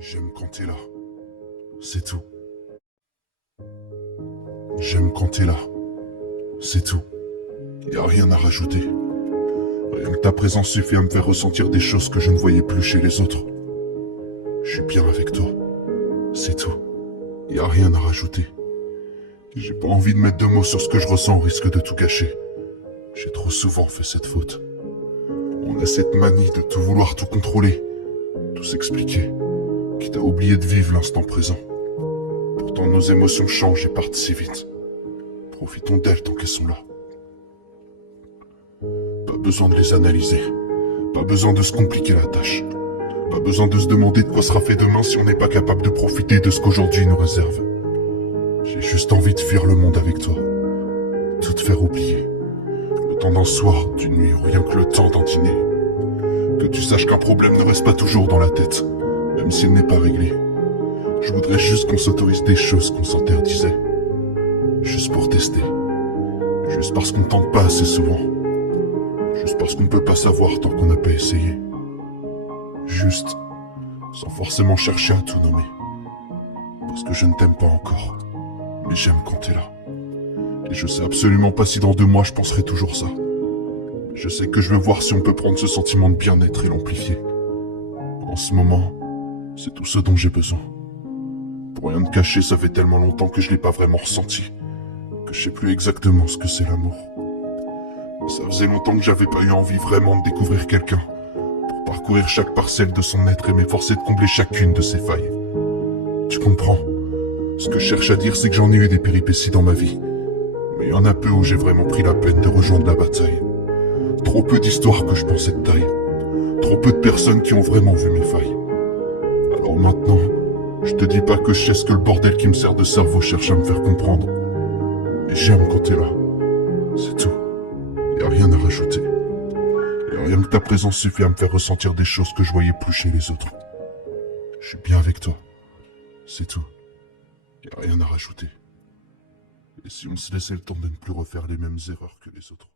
J'aime quand t'es là. C'est tout. J'aime quand t'es là. C'est tout. Y a rien à rajouter. Rien que ta présence suffit à me faire ressentir des choses que je ne voyais plus chez les autres. Je suis bien avec toi. C'est tout. Y a rien à rajouter. J'ai pas envie de mettre de mots sur ce que je ressens au risque de tout gâcher. J'ai trop souvent fait cette faute. On a cette manie de tout vouloir tout contrôler, tout s'expliquer, quitte à oublier de vivre l'instant présent. Pourtant nos émotions changent et partent si vite. Profitons d'elles tant qu'elles sont là. Pas besoin de les analyser. Pas besoin de se compliquer la tâche. Pas besoin de se demander de quoi sera fait demain si on n'est pas capable de profiter de ce qu'aujourd'hui nous réserve. J'ai juste envie de fuir le monde avec toi. Tout te faire oublier. Le temps d'un soir, d'une nuit ou rien que le temps d'un dîner. Que tu saches qu'un problème ne reste pas toujours dans la tête, même s'il n'est pas réglé. Je voudrais juste qu'on s'autorise des choses qu'on s'interdisait. Juste pour tester. Juste parce qu'on tente pas assez souvent. Juste parce qu'on ne peut pas savoir tant qu'on n'a pas essayé. Juste, sans forcément chercher à tout nommer. Parce que je ne t'aime pas encore, mais j'aime quand t'es là. Et je sais absolument pas si dans 2 mois je penserai toujours ça. Je sais que je veux voir si on peut prendre ce sentiment de bien-être et l'amplifier. En ce moment, c'est tout ce dont j'ai besoin. Pour rien te cacher, ça fait tellement longtemps que je l'ai pas vraiment ressenti, que je sais plus exactement ce que c'est l'amour. Ça faisait longtemps que j'avais pas eu envie vraiment de découvrir quelqu'un, pour parcourir chaque parcelle de son être et m'efforcer de combler chacune de ses failles. Tu comprends? Ce que je cherche à dire, c'est que j'en ai eu des péripéties dans ma vie. Mais il y en a peu où j'ai vraiment pris la peine de rejoindre la bataille. Trop peu d'histoires que je pensais de taille. Trop peu de personnes qui ont vraiment vu mes failles. Alors maintenant, je te dis pas que je sais ce que le bordel qui me sert de cerveau cherche à me faire comprendre. Mais j'aime quand t'es là. C'est tout. Y a rien à rajouter. Y a rien que ta présence suffit à me faire ressentir des choses que je voyais plus chez les autres. Je suis bien avec toi. C'est tout. Y a rien à rajouter. Et si on se laissait le temps de ne plus refaire les mêmes erreurs que les autres?